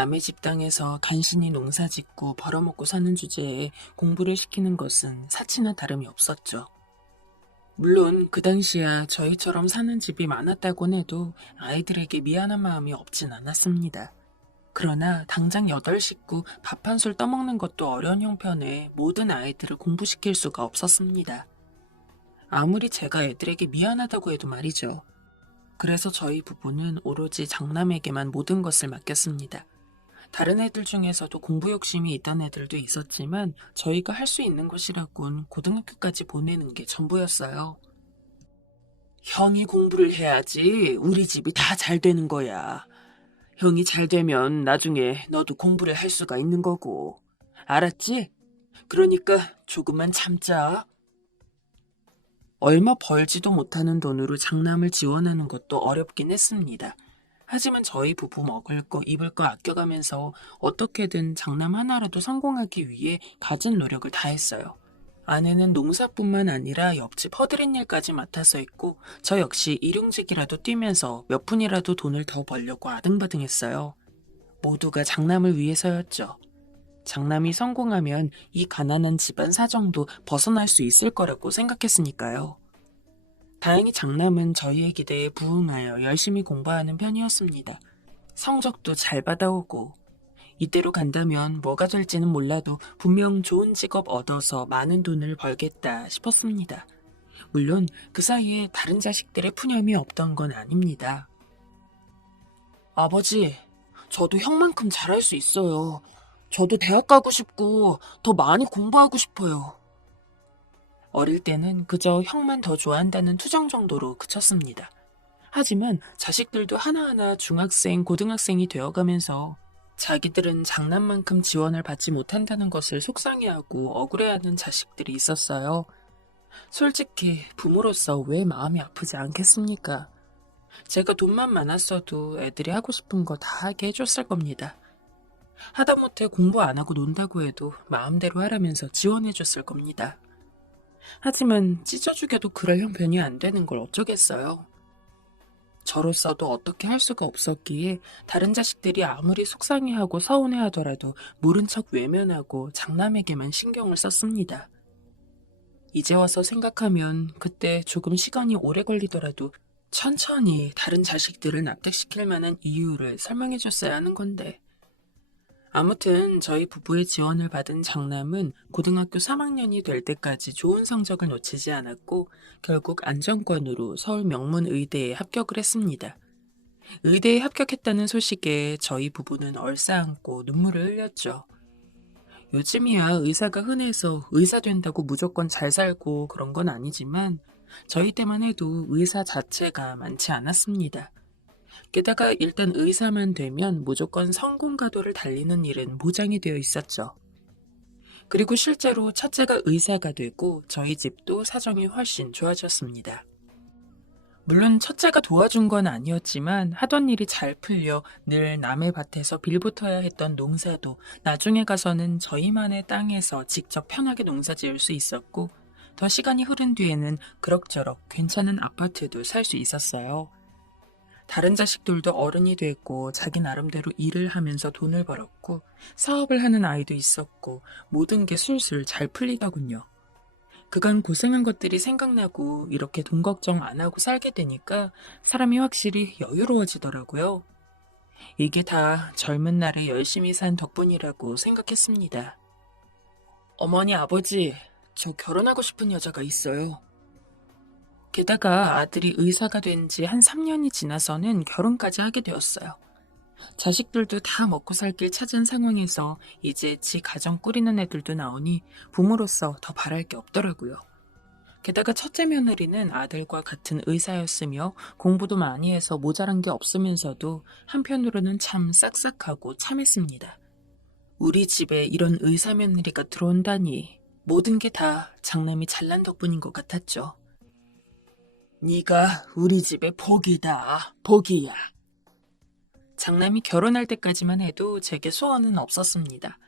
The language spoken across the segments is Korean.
남의 집 땅에서 간신히 농사 짓고 벌어먹고 사는 주제에 공부를 시키는 것은 사치나 다름이 없었죠. 물론 그 당시야 저희처럼 사는 집이 많았다곤 해도 아이들에게 미안한 마음이 없진 않았습니다. 그러나 당장 8식구 밥 한 술 떠먹는 것도 어려운 형편에 모든 아이들을 공부시킬 수가 없었습니다. 아무리 제가 애들에게 미안하다고 해도 말이죠. 그래서 저희 부부는 오로지 장남에게만 모든 것을 맡겼습니다. 다른 애들 중에서도 공부 욕심이 있던 애들도 있었지만 저희가 할 수 있는 것이라곤 고등학교까지 보내는 게 전부였어요. 형이 공부를 해야지 우리 집이 다 잘 되는 거야. 형이 잘 되면 나중에 너도 공부를 할 수가 있는 거고. 알았지? 그러니까 조금만 참자. 얼마 벌지도 못하는 돈으로 장남을 지원하는 것도 어렵긴 했습니다. 하지만 저희 부부 먹을 거 입을 거 아껴가면서 어떻게든 장남 하나라도 성공하기 위해 갖은 노력을 다했어요. 아내는 농사뿐만 아니라 옆집 허드렛 일까지 맡아서 했고 저 역시 일용직이라도 뛰면서 몇 푼이라도 돈을 더 벌려고 아등바등했어요. 모두가 장남을 위해서였죠. 장남이 성공하면 이 가난한 집안 사정도 벗어날 수 있을 거라고 생각했으니까요. 다행히 장남은 저희의 기대에 부응하여 열심히 공부하는 편이었습니다. 성적도 잘 받아오고 이대로 간다면 뭐가 될지는 몰라도 분명 좋은 직업 얻어서 많은 돈을 벌겠다 싶었습니다. 물론 그 사이에 다른 자식들의 푸념이 없던 건 아닙니다. 아버지, 저도 형만큼 잘할 수 있어요. 저도 대학 가고 싶고 더 많이 공부하고 싶어요. 어릴 때는 그저 형만 더 좋아한다는 투정 정도로 그쳤습니다. 하지만 자식들도 하나하나 중학생, 고등학생이 되어가면서 자기들은 장남만큼 지원을 받지 못한다는 것을 속상해하고 억울해하는 자식들이 있었어요. 솔직히 부모로서 왜 마음이 아프지 않겠습니까? 제가 돈만 많았어도 애들이 하고 싶은 거 다 하게 해줬을 겁니다. 하다못해 공부 안 하고 논다고 해도 마음대로 하라면서 지원해줬을 겁니다. 하지만 찢어죽여도 그럴 형편이 안 되는 걸 어쩌겠어요. 저로서도 어떻게 할 수가 없었기에 다른 자식들이 아무리 속상해하고 서운해하더라도 모른 척 외면하고 장남에게만 신경을 썼습니다. 이제 와서 생각하면 그때 조금 시간이 오래 걸리더라도 천천히 다른 자식들을 납득시킬 만한 이유를 설명해줬어야 하는 건데. 아무튼 저희 부부의 지원을 받은 장남은 고등학교 3학년이 될 때까지 좋은 성적을 놓치지 않았고 결국 안정권으로 서울 명문의대에 합격을 했습니다. 의대에 합격했다는 소식에 저희 부부는 얼싸안고 눈물을 흘렸죠. 요즘이야 의사가 흔해서 의사 된다고 무조건 잘 살고 그런 건 아니지만 저희 때만 해도 의사 자체가 많지 않았습니다. 게다가 일단 의사만 되면 무조건 성공가도를 달리는 일은 보장이 되어 있었죠. 그리고 실제로 첫째가 의사가 되고 저희 집도 사정이 훨씬 좋아졌습니다. 물론 첫째가 도와준 건 아니었지만 하던 일이 잘 풀려 늘 남의 밭에서 빌붙어야 했던 농사도 나중에 가서는 저희만의 땅에서 직접 편하게 농사 지을 수 있었고 더 시간이 흐른 뒤에는 그럭저럭 괜찮은 아파트도 살 수 있었어요. 다른 자식들도 어른이 됐고 자기 나름대로 일을 하면서 돈을 벌었고 사업을 하는 아이도 있었고 모든 게 술술 잘 풀리더군요. 그간 고생한 것들이 생각나고 이렇게 돈 걱정 안 하고 살게 되니까 사람이 확실히 여유로워지더라고요. 이게 다 젊은 날에 열심히 산 덕분이라고 생각했습니다. 어머니, 아버지, 저 결혼하고 싶은 여자가 있어요. 게다가 아들이 의사가 된 지 한 3년이 지나서는 결혼까지 하게 되었어요. 자식들도 다 먹고 살 길 찾은 상황에서 이제 지 가정 꾸리는 애들도 나오니 부모로서 더 바랄 게 없더라고요. 게다가 첫째 며느리는 아들과 같은 의사였으며 공부도 많이 해서 모자란 게 없으면서도 한편으로는 참 싹싹하고 참했습니다. 우리 집에 이런 의사 며느리가 들어온다니 모든 게 다 장남이 잘난 덕분인 것 같았죠. 네가 우리 집의 복이다, 복이야. 장남이 결혼할 때까지만 해도 제게 소원은 없었습니다.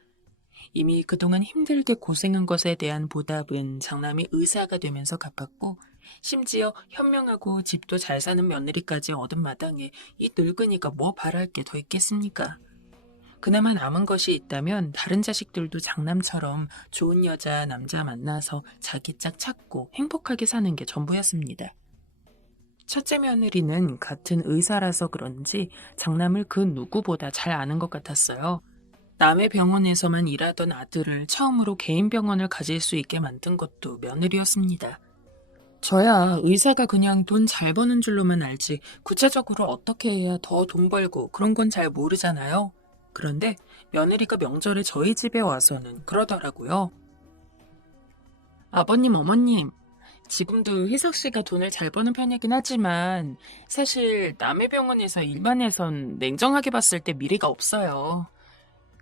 이미 그동안 힘들게 고생한 것에 대한 보답은 장남이 의사가 되면서 갚았고 심지어 현명하고 집도 잘 사는 며느리까지 얻은 마당에 이 늙은이가 뭐 바랄 게 더 있겠습니까? 그나마 남은 것이 있다면 다른 자식들도 장남처럼 좋은 여자, 남자 만나서 자기 짝 찾고 행복하게 사는 게 전부였습니다. 첫째 며느리는 같은 의사라서 그런지 장남을 그 누구보다 잘 아는 것 같았어요. 남의 병원에서만 일하던 아들을 처음으로 개인 병원을 가질 수 있게 만든 것도 며느리였습니다. 저야 의사가 그냥 돈 잘 버는 줄로만 알지 구체적으로 어떻게 해야 더 돈 벌고 그런 건 잘 모르잖아요. 그런데 며느리가 명절에 저희 집에 와서는 그러더라고요. 아버님, 어머님, 지금도 희석 씨가 돈을 잘 버는 편이긴 하지만 사실 남의 병원에서 일반에선 냉정하게 봤을 때 미래가 없어요.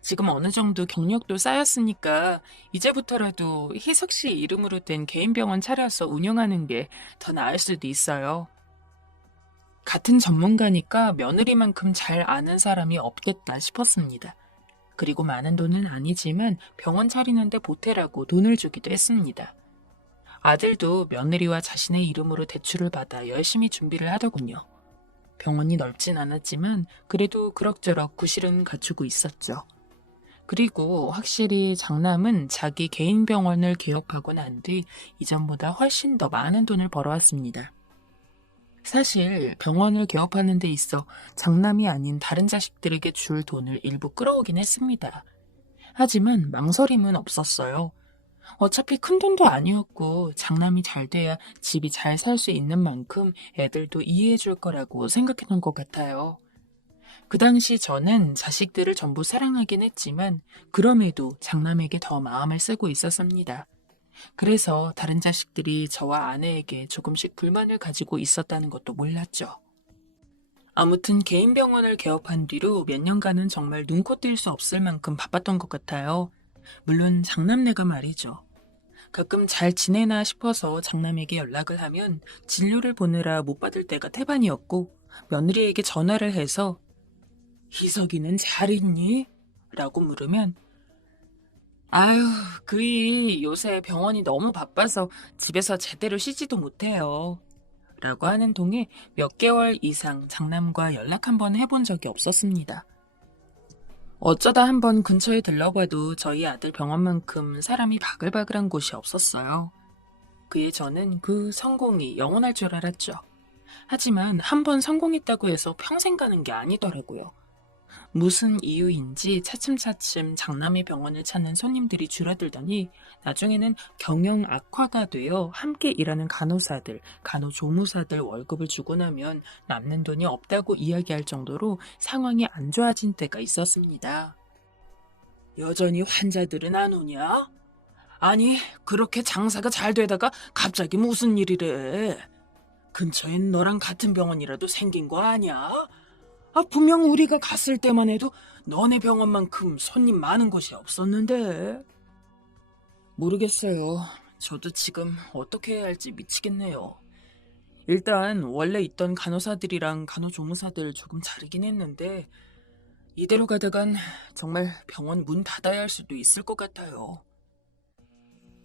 지금 어느 정도 경력도 쌓였으니까 이제부터라도 희석 씨 이름으로 된 개인 병원 차려서 운영하는 게 더 나을 수도 있어요. 같은 전문가니까 며느리만큼 잘 아는 사람이 없겠다 싶었습니다. 그리고 많은 돈은 아니지만 병원 차리는데 보태라고 돈을 주기도 했습니다. 아들도 며느리와 자신의 이름으로 대출을 받아 열심히 준비를 하더군요. 병원이 넓진 않았지만 그래도 그럭저럭 구실은 갖추고 있었죠. 그리고 확실히 장남은 자기 개인 병원을 개업하고 난 뒤 이전보다 훨씬 더 많은 돈을 벌어왔습니다. 사실 병원을 개업하는 데 있어 장남이 아닌 다른 자식들에게 줄 돈을 일부 끌어오긴 했습니다. 하지만 망설임은 없었어요. 어차피 큰 돈도 아니었고 장남이 잘 돼야 집이 잘 살 수 있는 만큼 애들도 이해해 줄 거라고 생각해 놓은 것 같아요. 그 당시 저는 자식들을 전부 사랑하긴 했지만 그럼에도 장남에게 더 마음을 쓰고 있었습니다. 그래서 다른 자식들이 저와 아내에게 조금씩 불만을 가지고 있었다는 것도 몰랐죠. 아무튼 개인 병원을 개업한 뒤로 몇 년간은 정말 눈코 뜰 수 없을 만큼 바빴던 것 같아요. 물론 장남네가 말이죠. 가끔 잘 지내나 싶어서 장남에게 연락을 하면 진료를 보느라 못 받을 때가 태반이었고 며느리에게 전화를 해서 희석이는 잘 있니? 라고 물으면 아유, 그이 요새 병원이 너무 바빠서 집에서 제대로 쉬지도 못해요. 라고 하는 동에 몇 개월 이상 장남과 연락 한번 해본 적이 없었습니다. 어쩌다 한번 근처에 들러봐도 저희 아들 병원만큼 사람이 바글바글한 곳이 없었어요. 그에 저는 그 성공이 영원할 줄 알았죠. 하지만 한번 성공했다고 해서 평생 가는 게 아니더라고요. 무슨 이유인지 차츰차츰 장남의 병원을 찾는 손님들이 줄어들더니 나중에는 경영 악화가 되어 함께 일하는 간호사들, 간호조무사들 월급을 주고 나면 남는 돈이 없다고 이야기할 정도로 상황이 안 좋아진 때가 있었습니다. 여전히 환자들은 안 오냐? 아니, 그렇게 장사가 잘 되다가 갑자기 무슨 일이래? 근처엔 너랑 같은 병원이라도 생긴 거 아니야? 분명 우리가 갔을 때만 해도 너네 병원만큼 손님 많은 곳이 없었는데. 모르겠어요. 저도 지금 어떻게 해야 할지 미치겠네요. 일단 원래 있던 간호사들이랑 간호조무사들 조금 자르긴 했는데 이대로 가다간 정말 병원 문 닫아야 할 수도 있을 것 같아요.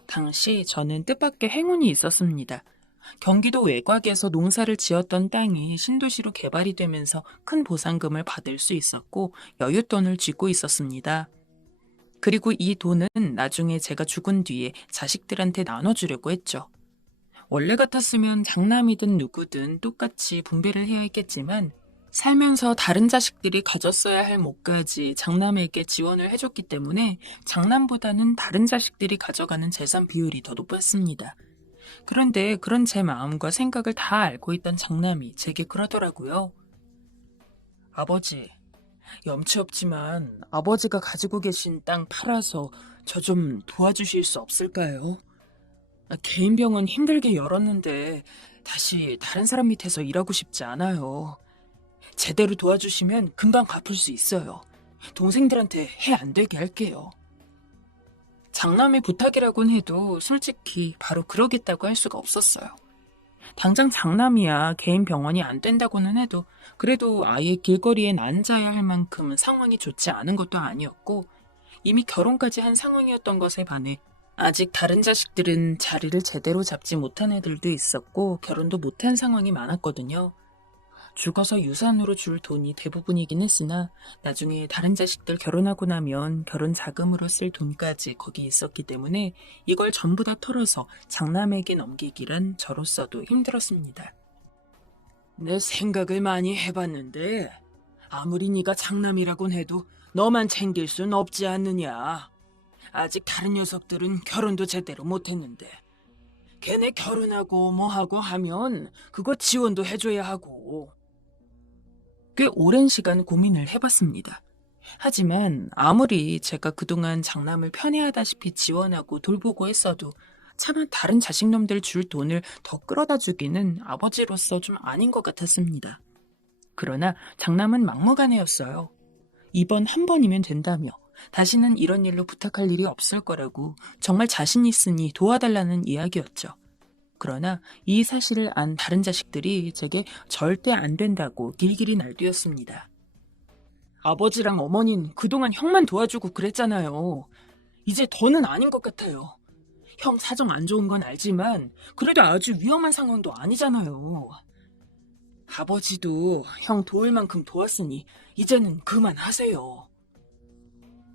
당시 저는 뜻밖의 행운이 있었습니다. 경기도 외곽에서 농사를 지었던 땅이 신도시로 개발이 되면서 큰 보상금을 받을 수 있었고 여윳돈을 쥐고 있었습니다. 그리고 이 돈은 나중에 제가 죽은 뒤에 자식들한테 나눠주려고 했죠. 원래 같았으면 장남이든 누구든 똑같이 분배를 해야 했겠지만 살면서 다른 자식들이 가졌어야 할 몫까지 장남에게 지원을 해줬기 때문에 장남보다는 다른 자식들이 가져가는 재산 비율이 더 높았습니다. 그런데 그런 제 마음과 생각을 다 알고 있던 장남이 제게 그러더라고요. 아버지, 염치 없지만 아버지가 가지고 계신 땅 팔아서 저 좀 도와주실 수 없을까요? 개인 병원 힘들게 열었는데 다시 다른 사람 밑에서 일하고 싶지 않아요. 제대로 도와주시면 금방 갚을 수 있어요. 동생들한테 해 안 되게 할게요. 장남의 부탁이라곤 해도 솔직히 바로 그러겠다고 할 수가 없었어요. 당장 장남이야 개인 병원이 안 된다고는 해도 그래도 아예 길거리엔 앉아야 할 만큼 상황이 좋지 않은 것도 아니었고 이미 결혼까지 한 상황이었던 것에 반해 아직 다른 자식들은 자리를 제대로 잡지 못한 애들도 있었고 결혼도 못한 상황이 많았거든요. 죽어서 유산으로 줄 돈이 대부분이긴 했으나 나중에 다른 자식들 결혼하고 나면 결혼 자금으로 쓸 돈까지 거기 있었기 때문에 이걸 전부 다 털어서 장남에게 넘기기란 저로서도 힘들었습니다. 내 생각을 많이 해봤는데 아무리 네가 장남이라곤 해도 너만 챙길 순 없지 않느냐. 아직 다른 녀석들은 결혼도 제대로 못했는데 걔네 결혼하고 뭐하고 하면 그거 지원도 해줘야 하고. 꽤 오랜 시간 고민을 해봤습니다. 하지만 아무리 제가 그동안 장남을 편애하다시피 지원하고 돌보고 했어도 차마 다른 자식놈들 줄 돈을 더 끌어다 주기는 아버지로서 좀 아닌 것 같았습니다. 그러나 장남은 막무가내였어요. 이번 한 번이면 된다며 다시는 이런 일로 부탁할 일이 없을 거라고 정말 자신 있으니 도와달라는 이야기였죠. 그러나 이 사실을 안 다른 자식들이 제게 절대 안 된다고 길길이 날뛰었습니다. 아버지랑 어머니는 그동안 형만 도와주고 그랬잖아요. 이제 더는 아닌 것 같아요. 형 사정 안 좋은 건 알지만 그래도 아주 위험한 상황도 아니잖아요. 아버지도 형 도울 만큼 도왔으니 이제는 그만하세요.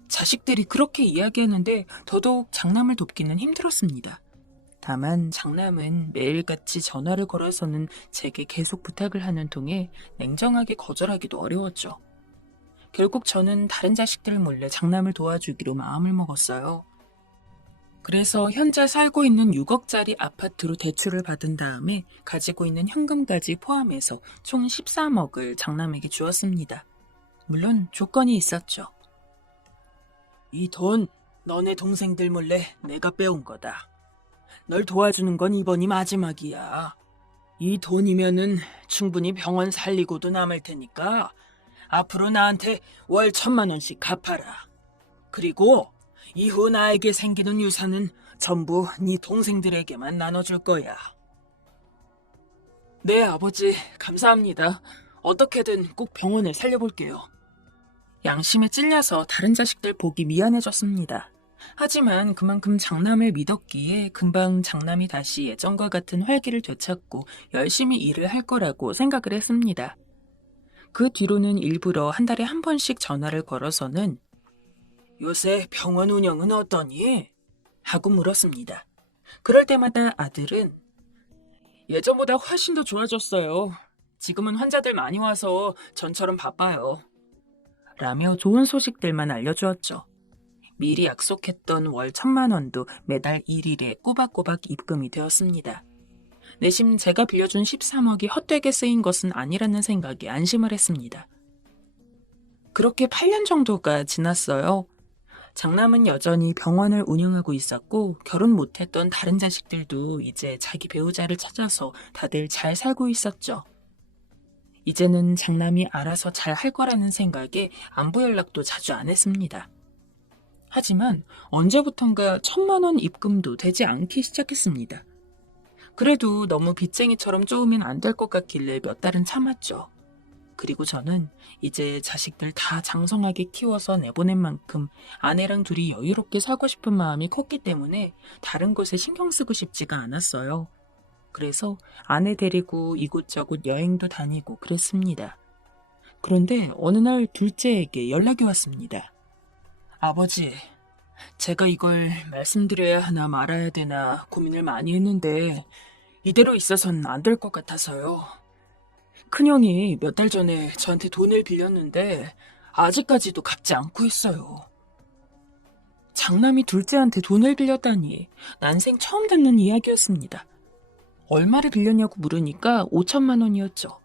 자식들이 그렇게 이야기하는데 더더욱 장남을 돕기는 힘들었습니다. 다만 장남은 매일같이 전화를 걸어서는 제게 계속 부탁을 하는 통에 냉정하게 거절하기도 어려웠죠. 결국 저는 다른 자식들 몰래 장남을 도와주기로 마음을 먹었어요. 그래서 현재 살고 있는 6억짜리 아파트로 대출을 받은 다음에 가지고 있는 현금까지 포함해서 총 13억을 장남에게 주었습니다. 물론 조건이 있었죠. 이 돈 너네 동생들 몰래 내가 빼온 거다. 널 도와주는 건 이번이 마지막이야. 이 돈이면은 충분히 병원 살리고도 남을 테니까 앞으로 나한테 월 1,000만 원씩 갚아라. 그리고 이후 나에게 생기는 유산은 전부 네 동생들에게만 나눠줄 거야. 네, 아버지, 감사합니다. 어떻게든 꼭 병원을 살려볼게요. 양심에 찔려서 다른 자식들 보기 미안해졌습니다. 하지만 그만큼 장남을 믿었기에 금방 장남이 다시 예전과 같은 활기를 되찾고 열심히 일을 할 거라고 생각을 했습니다. 그 뒤로는 일부러 한 달에 한 번씩 전화를 걸어서는 요새 병원 운영은 어떠니? 하고 물었습니다. 그럴 때마다 아들은 예전보다 훨씬 더 좋아졌어요. 지금은 환자들 많이 와서 전처럼 바빠요. 라며 좋은 소식들만 알려주었죠. 미리 약속했던 월 1,000만 원도 매달 1일에 꼬박꼬박 입금이 되었습니다. 내심 제가 빌려준 13억이 헛되게 쓰인 것은 아니라는 생각에 안심을 했습니다. 그렇게 8년 정도가 지났어요. 장남은 여전히 병원을 운영하고 있었고 결혼 못했던 다른 자식들도 이제 자기 배우자를 찾아서 다들 잘 살고 있었죠. 이제는 장남이 알아서 잘 할 거라는 생각에 안부 연락도 자주 안 했습니다. 하지만 언제부턴가 1,000만 원 입금도 되지 않기 시작했습니다. 그래도 너무 빚쟁이처럼 쪼으면 안 될 것 같길래 몇 달은 참았죠. 그리고 저는 이제 자식들 다 장성하게 키워서 내보낸 만큼 아내랑 둘이 여유롭게 살고 싶은 마음이 컸기 때문에 다른 곳에 신경 쓰고 싶지가 않았어요. 그래서 아내 데리고 이곳저곳 여행도 다니고 그랬습니다. 그런데 어느 날 둘째에게 연락이 왔습니다. 아버지, 제가 이걸 말씀드려야 하나 말아야 되나 고민을 많이 했는데 이대로 있어서는 안 될 것 같아서요. 큰형이 몇 달 전에 저한테 돈을 빌렸는데 아직까지도 갚지 않고 있어요. 장남이 둘째한테 돈을 빌렸다니 난생 처음 듣는 이야기였습니다. 얼마를 빌렸냐고 물으니까 5,000만 원이었죠.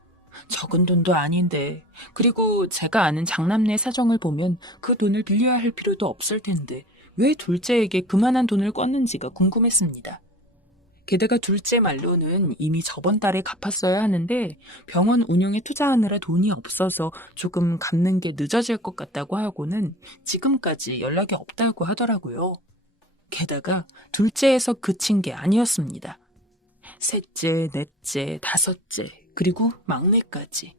적은 돈도 아닌데, 그리고 제가 아는 장남네 사정을 보면 그 돈을 빌려야 할 필요도 없을 텐데 왜 둘째에게 그만한 돈을 꿨는지가 궁금했습니다. 게다가 둘째 말로는 이미 저번 달에 갚았어야 하는데 병원 운영에 투자하느라 돈이 없어서 조금 갚는 게 늦어질 것 같다고 하고는 지금까지 연락이 없다고 하더라고요. 게다가 둘째에서 그친 게 아니었습니다. 셋째, 넷째, 다섯째, 그리고 막내까지.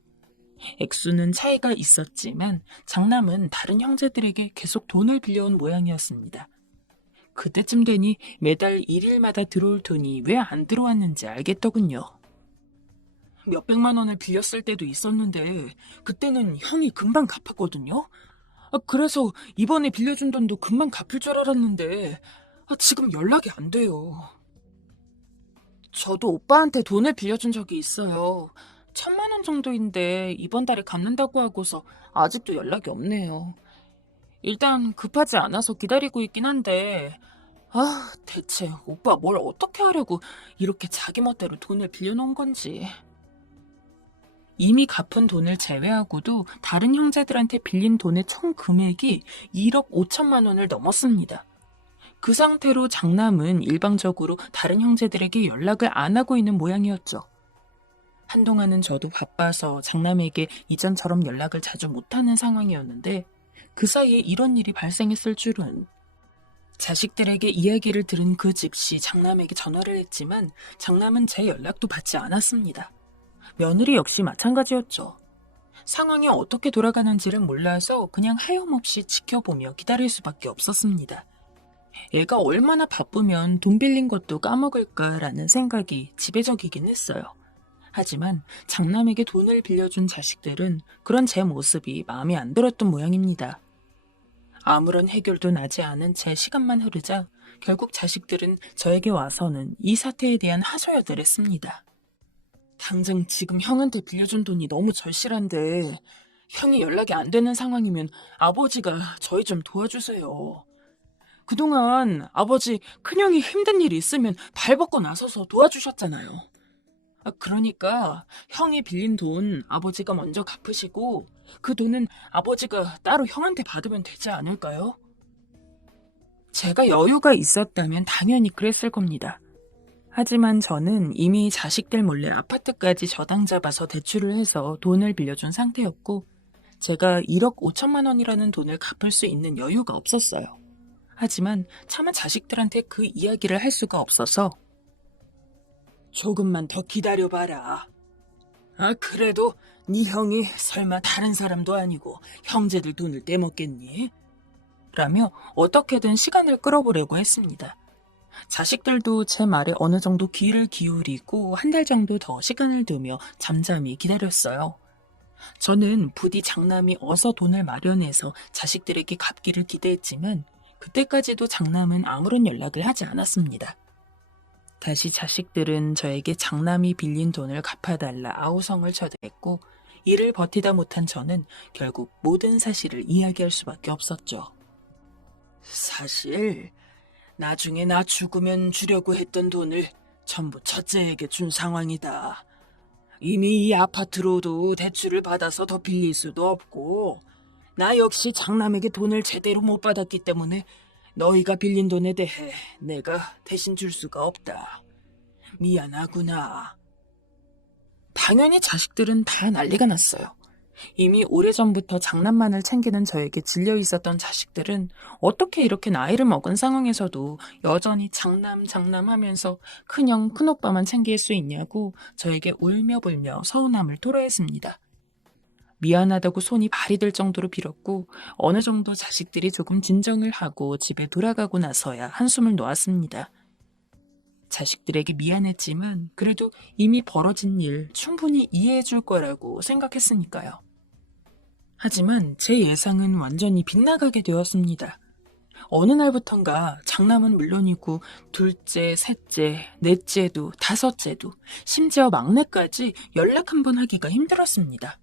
액수는 차이가 있었지만 장남은 다른 형제들에게 계속 돈을 빌려온 모양이었습니다. 그때쯤 되니 매달 1일마다 들어올 돈이 왜 안 들어왔는지 알겠더군요. 몇백만 원을 빌렸을 때도 있었는데 그때는 형이 금방 갚았거든요. 그래서 이번에 빌려준 돈도 금방 갚을 줄 알았는데 지금 연락이 안 돼요. 저도 오빠한테 돈을 빌려준 적이 있어요. 1,000만 원 정도인데 이번 달에 갚는다고 하고서 아직도 연락이 없네요. 일단 급하지 않아서 기다리고 있긴 한데 대체 오빠 뭘 어떻게 하려고 이렇게 자기 멋대로 돈을 빌려놓은 건지. 이미 갚은 돈을 제외하고도 다른 형제들한테 빌린 돈의 총 금액이 1억 5천만 원을 넘었습니다. 그 상태로 장남은 일방적으로 다른 형제들에게 연락을 안 하고 있는 모양이었죠. 한동안은 저도 바빠서 장남에게 이전처럼 연락을 자주 못하는 상황이었는데 그 사이에 이런 일이 발생했을 줄은. 자식들에게 이야기를 들은 그 즉시 장남에게 전화를 했지만 장남은 제 연락도 받지 않았습니다. 며느리 역시 마찬가지였죠. 상황이 어떻게 돌아가는지를 몰라서 그냥 하염없이 지켜보며 기다릴 수밖에 없었습니다. 애가 얼마나 바쁘면 돈 빌린 것도 까먹을까라는 생각이 지배적이긴 했어요. 하지만 장남에게 돈을 빌려준 자식들은 그런 제 모습이 마음에 안 들었던 모양입니다. 아무런 해결도 나지 않은 채 시간만 흐르자 결국 자식들은 저에게 와서는 이 사태에 대한 하소연을 했습니다. 당장 지금 형한테 빌려준 돈이 너무 절실한데 형이 연락이 안 되는 상황이면 아버지가 저희 좀 도와주세요. 그동안 아버지 큰형이 힘든 일이 있으면 발벗고 나서서 도와주셨잖아요. 그러니까 형이 빌린 돈 아버지가 먼저 갚으시고 그 돈은 아버지가 따로 형한테 받으면 되지 않을까요? 제가 여유가 있었다면 당연히 그랬을 겁니다. 하지만 저는 이미 자식들 몰래 아파트까지 저당 잡아서 대출을 해서 돈을 빌려준 상태였고 제가 1억 5천만 원이라는 돈을 갚을 수 있는 여유가 없었어요. 하지만 차마 자식들한테 그 이야기를 할 수가 없어서 조금만 더 기다려봐라. 그래도 네 형이 설마 다른 사람도 아니고 형제들 돈을 떼먹겠니? 라며 어떻게든 시간을 끌어보려고 했습니다. 자식들도 제 말에 어느 정도 귀를 기울이고 한 달 정도 더 시간을 두며 잠잠히 기다렸어요. 저는 부디 장남이 어서 돈을 마련해서 자식들에게 갚기를 기대했지만 그때까지도 장남은 아무런 연락을 하지 않았습니다. 다시 자식들은 저에게 장남이 빌린 돈을 갚아달라 아우성을 쳐댔고 이를 버티다 못한 저는 결국 모든 사실을 이야기할 수밖에 없었죠. 사실 나중에 나 죽으면 주려고 했던 돈을 전부 첫째에게 준 상황이다. 이미 이 아파트로도 대출을 받아서 더 빌릴 수도 없고 나 역시 장남에게 돈을 제대로 못 받았기 때문에 너희가 빌린 돈에 대해 내가 대신 줄 수가 없다. 미안하구나. 당연히 자식들은 다 난리가 났어요. 이미 오래전부터 장남만을 챙기는 저에게 질려 있었던 자식들은 어떻게 이렇게 나이를 먹은 상황에서도 여전히 장남 하면서 큰형 큰오빠만 챙길 수 있냐고 저에게 울며 불며 서운함을 토로했습니다. 미안하다고 손이 발이 들 정도로 빌었고 어느 정도 자식들이 조금 진정을 하고 집에 돌아가고 나서야 한숨을 놓았습니다. 자식들에게 미안했지만 그래도 이미 벌어진 일 충분히 이해해 줄 거라고 생각했으니까요. 하지만 제 예상은 완전히 빗나가게 되었습니다. 어느 날부턴가 장남은 물론이고 둘째, 셋째, 넷째도 다섯째도 심지어 막내까지 연락 한 번 하기가 힘들었습니다.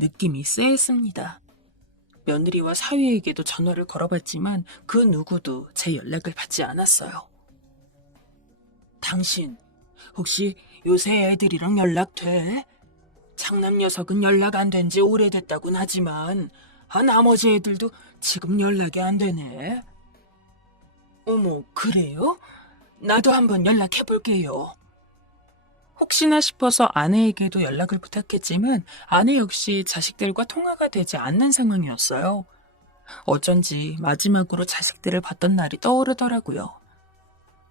느낌이 쎄했습니다. 며느리와 사위에게도 전화를 걸어봤지만 그 누구도 제 연락을 받지 않았어요. 당신 혹시 요새 애들이랑 연락돼? 장남 녀석은 연락 안 된 지 오래됐다곤 하지만 나머지 애들도 지금 연락이 안 되네. 어머, 그래요? 나도 한번 연락해볼게요. 혹시나 싶어서 아내에게도 연락을 부탁했지만 아내 역시 자식들과 통화가 되지 않는 상황이었어요. 어쩐지 마지막으로 자식들을 봤던 날이 떠오르더라고요.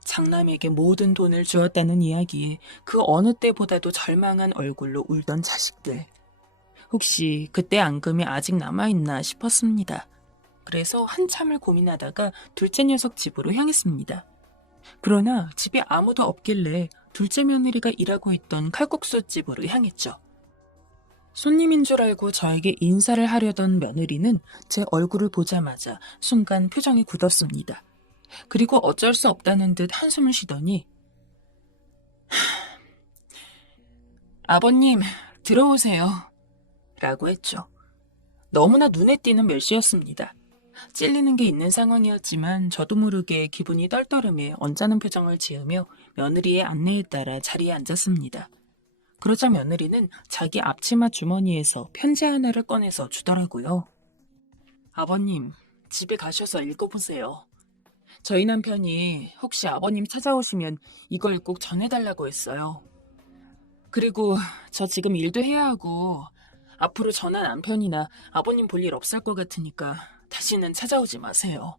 장남에게 모든 돈을 주었다는 이야기에 그 어느 때보다도 절망한 얼굴로 울던 자식들. 혹시 그때 앙금이 아직 남아있나 싶었습니다. 그래서 한참을 고민하다가 둘째 녀석 집으로 향했습니다. 그러나 집에 아무도 없길래 둘째 며느리가 일하고 있던 칼국수 집으로 향했죠. 손님인 줄 알고 저에게 인사를 하려던 며느리는 제 얼굴을 보자마자 순간 표정이 굳었습니다. 그리고 어쩔 수 없다는 듯 한숨을 쉬더니 아버님, 들어오세요. 라고 했죠. 너무나 눈에 띄는 멸시였습니다. 찔리는 게 있는 상황이었지만 저도 모르게 기분이 떨떠름해 언짢은 표정을 지으며 며느리의 안내에 따라 자리에 앉았습니다. 그러자 며느리는 자기 앞치마 주머니에서 편지 하나를 꺼내서 주더라고요. 아버님, 집에 가셔서 읽어보세요. 저희 남편이 혹시 아버님 찾아오시면 이걸 꼭 전해달라고 했어요. 그리고 저 지금 일도 해야 하고 앞으로 저나 남편이나 아버님 볼 일 없을 것 같으니까 다시는 찾아오지 마세요.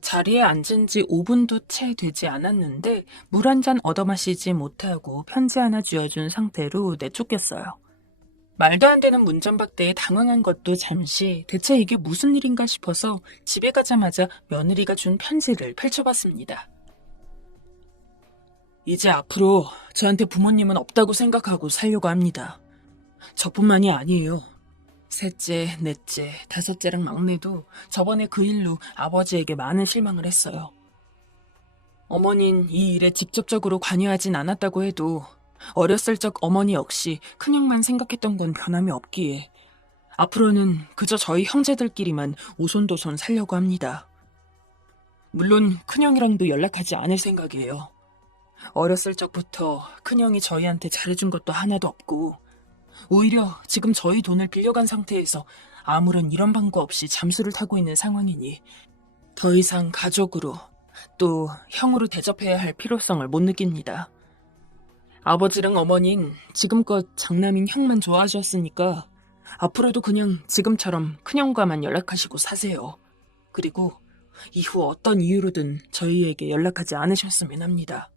자리에 앉은 지 5분도 채 되지 않았는데 물 한 잔 얻어마시지 못하고 편지 하나 쥐어준 상태로 내쫓겼어요. 말도 안 되는 문전박대에 당황한 것도 잠시 대체 이게 무슨 일인가 싶어서 집에 가자마자 며느리가 준 편지를 펼쳐봤습니다. 이제 앞으로 저한테 부모님은 없다고 생각하고 살려고 합니다. 저뿐만이 아니에요. 셋째, 넷째, 다섯째랑 막내도 저번에 그 일로 아버지에게 많은 실망을 했어요. 어머닌 이 일에 직접적으로 관여하진 않았다고 해도 어렸을 적 어머니 역시 큰형만 생각했던 건 변함이 없기에 앞으로는 그저 저희 형제들끼리만 오손도손 살려고 합니다. 물론 큰형이랑도 연락하지 않을 생각이에요. 어렸을 적부터 큰형이 저희한테 잘해준 것도 하나도 없고 오히려 지금 저희 돈을 빌려간 상태에서 아무런 이런 방법 없이 잠수를 타고 있는 상황이니 더 이상 가족으로 또 형으로 대접해야 할 필요성을 못 느낍니다. 아버지랑 어머닌 지금껏 장남인 형만 좋아하셨으니까 앞으로도 그냥 지금처럼 큰형과만 연락하시고 사세요. 그리고 이후 어떤 이유로든 저희에게 연락하지 않으셨으면 합니다.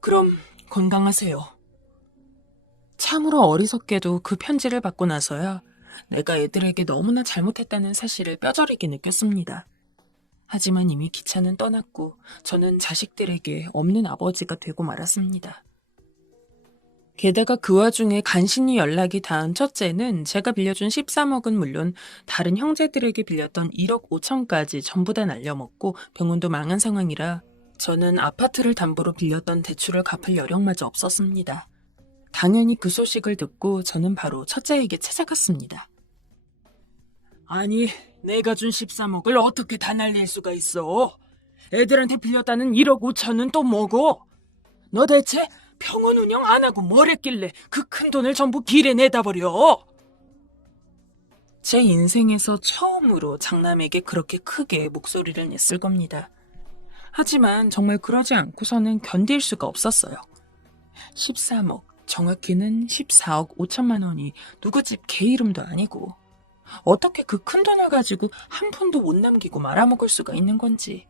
그럼 건강하세요. 참으로 어리석게도 그 편지를 받고 나서야 내가 애들에게 너무나 잘못했다는 사실을 뼈저리게 느꼈습니다. 하지만 이미 기차는 떠났고 저는 자식들에게 없는 아버지가 되고 말았습니다. 게다가 그 와중에 간신히 연락이 닿은 첫째는 제가 빌려준 13억은 물론 다른 형제들에게 빌렸던 1억 5천까지 전부 다 날려먹고 병원도 망한 상황이라 저는 아파트를 담보로 빌렸던 대출을 갚을 여력마저 없었습니다. 당연히 그 소식을 듣고 저는 바로 첫째에게 찾아갔습니다. 아니, 내가 준 13억을 어떻게 다 날릴 수가 있어? 애들한테 빌렸다는 1억 5천은 또 뭐고? 너 대체 병원 운영 안 하고 뭘 했길래 그 큰 돈을 전부 길에 내다 버려? 제 인생에서 처음으로 장남에게 그렇게 크게 목소리를 냈을 겁니다. 하지만 정말 그러지 않고서는 견딜 수가 없었어요. 13억, 정확히는 14억 5천만 원이 누구 집 개 이름도 아니고 어떻게 그 큰 돈을 가지고 한 푼도 못 남기고 말아먹을 수가 있는 건지.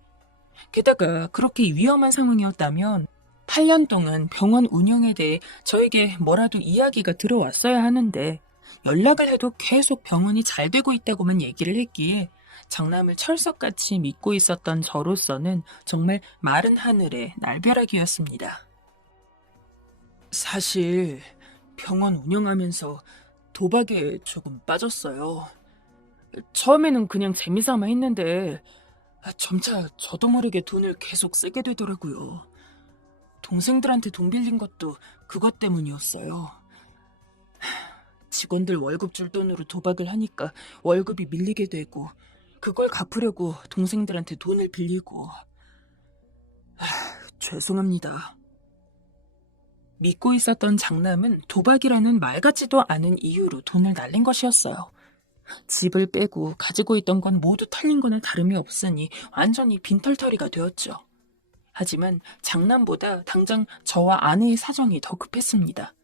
게다가 그렇게 위험한 상황이었다면 8년 동안 병원 운영에 대해 저에게 뭐라도 이야기가 들어왔어야 하는데 연락을 해도 계속 병원이 잘 되고 있다고만 얘기를 했기에 장남을 철석같이 믿고 있었던 저로서는 정말 마른 하늘의 날벼락이었습니다. 사실 병원 운영하면서 도박에 조금 빠졌어요. 처음에는 그냥 재미삼아 했는데 점차 저도 모르게 돈을 계속 쓰게 되더라고요. 동생들한테 돈 빌린 것도 그것 때문이었어요. 직원들 월급 줄 돈으로 도박을 하니까 월급이 밀리게 되고 그걸 갚으려고 동생들한테 돈을 빌리고. 죄송합니다. 믿고 있었던 장남은 도박이라는 말 같지도 않은 이유로 돈을 날린 것이었어요. 집을 빼고 가지고 있던 건 모두 털린 거나 다름이 없으니 완전히 빈털터리가 되었죠. 하지만 장남보다 당장 저와 아내의 사정이 더 급했습니다.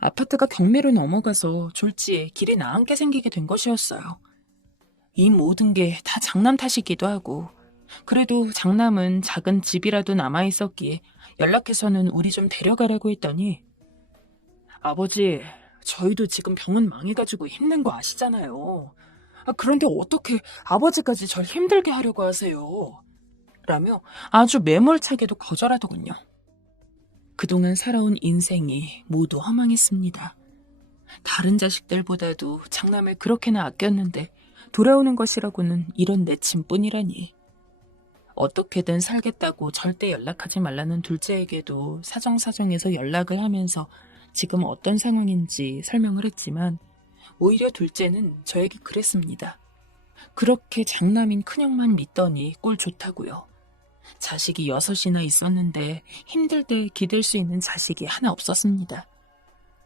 아파트가 경매로 넘어가서 졸지에 길이 나앉게 생기게 된 것이었어요. 이 모든 게 다 장남 탓이기도 하고 그래도 장남은 작은 집이라도 남아있었기에 연락해서는 우리 좀 데려가라고 했더니 아버지, 저희도 지금 병원 망해가지고 힘든 거 아시잖아요. 그런데 어떻게 아버지까지 절 힘들게 하려고 하세요? 라며 아주 매몰차게도 거절하더군요. 그동안 살아온 인생이 모두 허망했습니다. 다른 자식들보다도 장남을 그렇게나 아꼈는데 돌아오는 것이라고는 이런 내침뿐이라니. 어떻게든 살겠다고 절대 연락하지 말라는 둘째에게도 사정사정해서 연락을 하면서 지금 어떤 상황인지 설명을 했지만 오히려 둘째는 저에게 그랬습니다. 그렇게 장남인 큰형만 믿더니 꼴 좋다고요. 자식이 6이나 있었는데 힘들 때 기댈 수 있는 자식이 하나 없었습니다.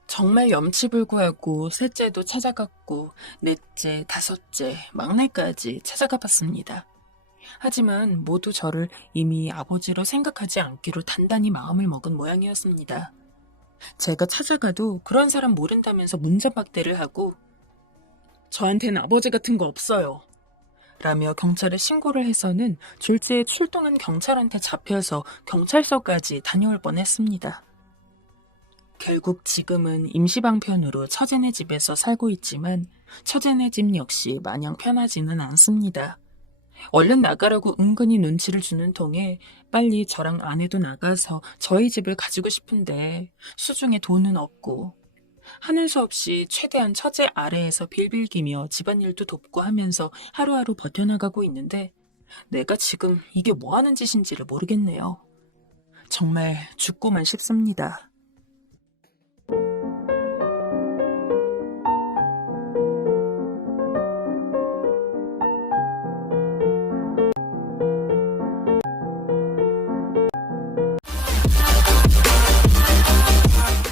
정말 염치불구하고 셋째도 찾아갔고 넷째, 다섯째, 막내까지 찾아가 봤습니다. 하지만 모두 저를 이미 아버지로 생각하지 않기로 단단히 마음을 먹은 모양이었습니다. 제가 찾아가도 그런 사람 모른다면서 문자박대를 하고 저한테는 아버지 같은 거 없어요 라며 경찰에 신고를 해서는 졸지에 출동한 경찰한테 잡혀서 경찰서까지 다녀올 뻔했습니다. 결국 지금은 임시방편으로 처제네 집에서 살고 있지만 처제네 집 역시 마냥 편하지는 않습니다. 얼른 나가라고 은근히 눈치를 주는 통에 빨리 저랑 아내도 나가서 저희 집을 가지고 싶은데 수중에 돈은 없고 하는 수 없이 최대한 처제 아래에서 빌빌기며 집안일도 돕고 하면서 하루하루 버텨나가고 있는데 내가 지금 이게 뭐 하는 짓인지를 모르겠네요. 정말 죽고만 싶습니다.